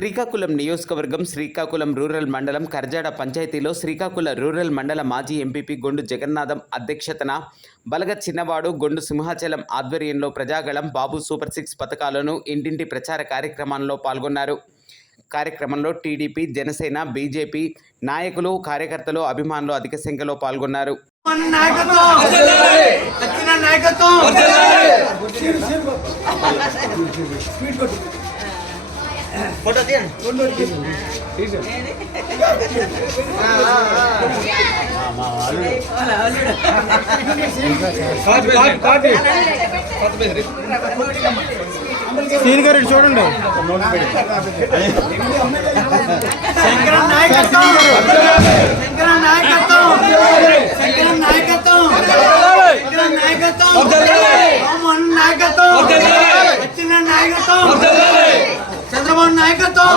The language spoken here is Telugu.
శ్రీకాకుళం నియోజకవర్గం శ్రీకాకుళం రూరల్ మండలం కర్జాడ పంచాయతీలో శ్రీకాకుళం రూరల్ మండల మాజీ ఎంపీపీ గొండు జగన్నాథం అధ్యక్షతన బలగ చిన్నవాడు గొండు సింహాచలం ఆధ్వర్యంలో ప్రజాగళం బాబు సూపర్ 6 పథకాలను ఇంటింటి ప్రచార కార్యక్రమంలో పాల్గొన్నారు. కార్యక్రమంలో టీడీపీ, జనసేన, బీజేపీ నాయకులు, కార్యకర్తలు, అభిమానులు అధిక సంఖ్యలో పాల్గొన్నారు. फोटो दिया స్క్రీన్ గారు చూడండి. చంద్రబాబు నాయకత్వం.